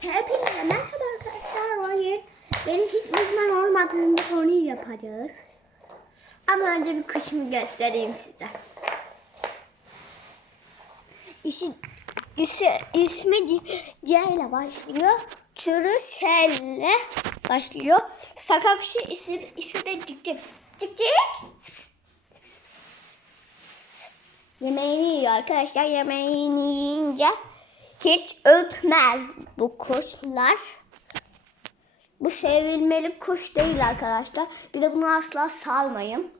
Hepinize merhaba arkadaşlar. Bugün benim hiç uzman olmadığım bir konuyu yapacağız. Ama önce bir kuşumu göstereyim size. İşi, ismi, ismi C, ile başlıyor. Türü S ile başlıyor. Sakakşı ismi, ismi de Cik Cik. Cik Cik. Yemeğini yiyor arkadaşlar. Yemeğini yiyince hiç ötmez bu kuşlar. Bu sevilmeli kuş değil arkadaşlar. Bir de bunu asla salmayın.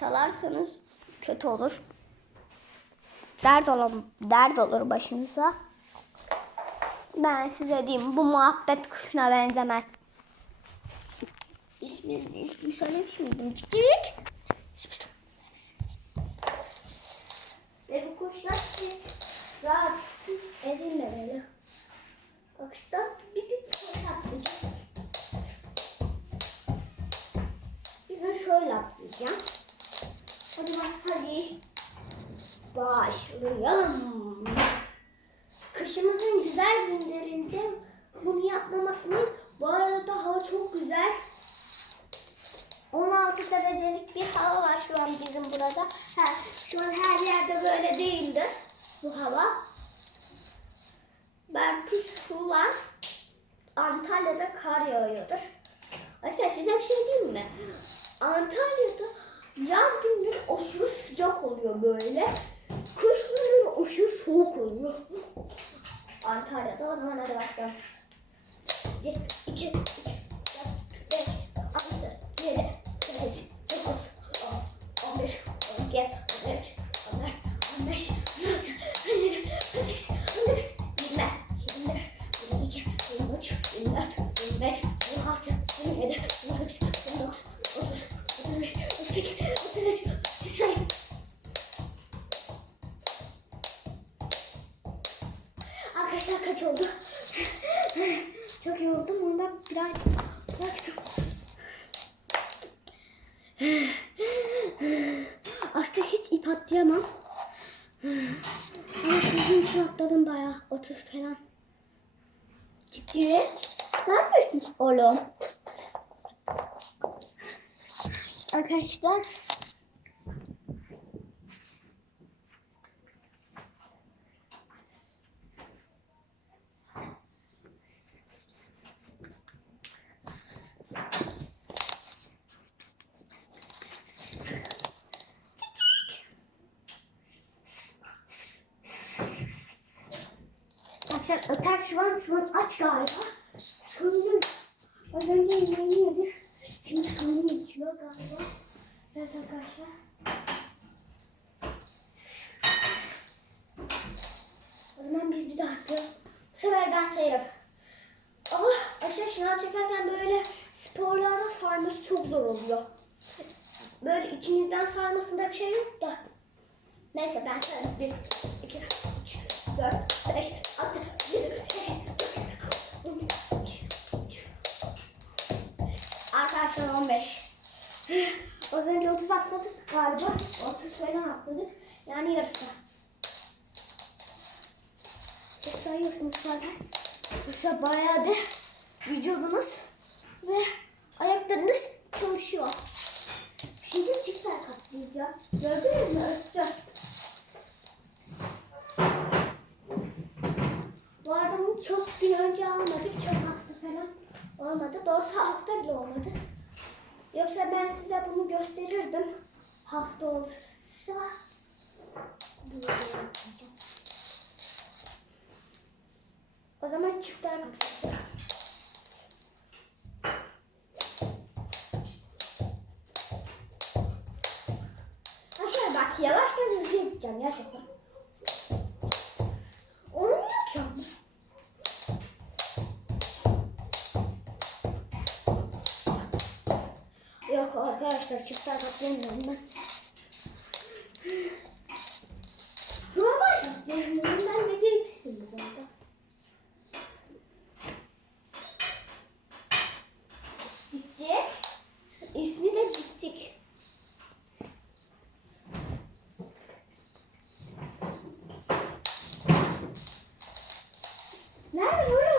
Salarsanız kötü olur. Dert, olur, dert olur başınıza. Ben size diyeyim bu muhabbet kuşuna benzemez. İsmi, ismi söylemiş miydim? Cik. Şöyle atlayacağım. Hadi bak hadi. Başlayalım. Kışımızın güzel günlerinde bunu yapmamak mı? Bu arada hava çok güzel. 16 derecelik bir hava var şu an bizim burada. Ha, şu an her yerde böyle değildir bu hava. Belki şu var. Antalya'da kar yağıyordur. Arkadaşlar size bir şey diyeyim mi? Antalya'da yaz günleri aşırı sıcak oluyor böyle. Kış günleri aşırı soğuk oluyor. Antalya'da o zaman hadi başlayalım. 1, 2, 3, 4, 5, 6, 7, 8, 9, 10, 11, 12, 13, 14, 15, 16, 17, Arkadaşlar kaç oldu? Çok yoruldum. Ondan biraz bıraktım. Aslında hiç ip atlayamam. Ama sizin için atladım bayağı. 30 falan. Cici. Ne yapıyorsun oğlum? Arkadaşlar Arkadaşlar öter şu aç galiba. Suyunu az önce yemeğini yedi. Şimdi suyunu içiyor galiba. Evet arkadaşlar. O zaman biz bir daha atlayalım. Bu sefer ben sayarım. Ama arkadaşlar şınav çekerken böyle sporlarda sarması çok zor oluyor. Böyle içinizden sarmasında bir şey yok da. Neyse ben sayarım. 1, 2, 3, 4, 5, 6, 7, 8, 12, Arkadaşlar 15. Az önce 30 atladık galiba. 30 falan atladık. Yani yarısı. Siz sayıyorsunuz zaten. Yoksa bayağı bir vücudunuz ve ayaklarınız çalışıyor. Şimdi çiftler katlayacağım. Gördünüz mü? Öttü. Bu arada bunu çok gün önce almadık. Çok hafta falan olmadı. Doğrusu hafta bile olmadı. Yoksa ben size bunu gösterirdim. Hafta olsa yapacağım. O zaman çiftler kapatacağım. Bak yavaş ve hızlı gideceğim gerçekten. Arkadaşlar çiftler katlayamıyorum ben. Normal katlayamıyorum ben beceriksizim bu arada. Cikcik. İsmi de Cikcik. Nerede?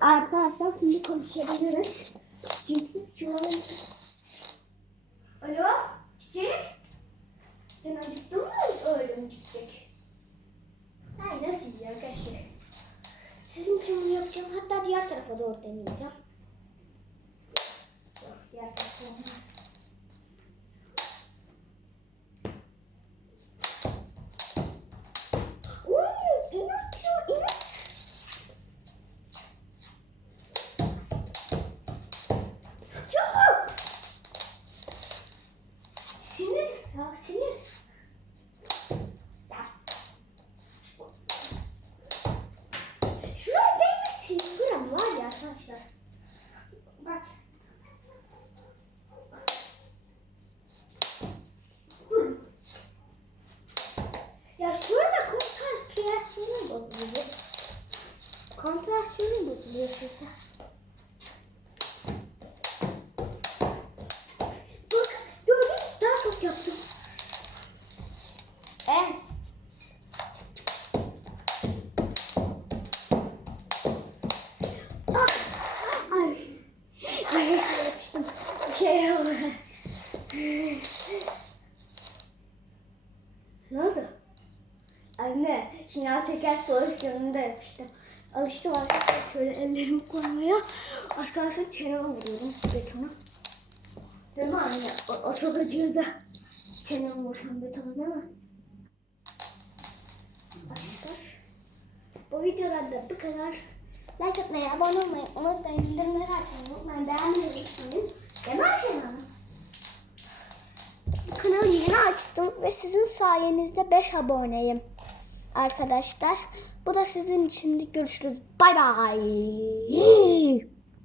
Arkadaşlar şimdi konuşabiliriz. Çünkü şu an... Alo Çiçek? Sen acıktın mı öyle mi Çiçek? Ay nasıl ya arkadaşlar? Sizin için bunu yapacağım. Hatta diğer tarafa doğru deneyeceğim. 你是大。Teker pozisyonunda yapıştım. Alıştım arkadaşlar şöyle ellerimi koymaya. Az kalsın çeneme vuruyordum betona. Değil mi anne? O, o çok acırdı. Çeneme vursam betona değil mi? Arkadaşlar, bu videolarda bu kadar. Like atmayı, abone olmayı unutmayın. Bildirimleri açmayı unutmayın. Beğenmeyi unutmayın. Değil mi Ayşen Hanım? Kanalı yeni açtım ve sizin sayenizde 5 aboneyim arkadaşlar. Bu da sizin için. Görüşürüz. Bay bay.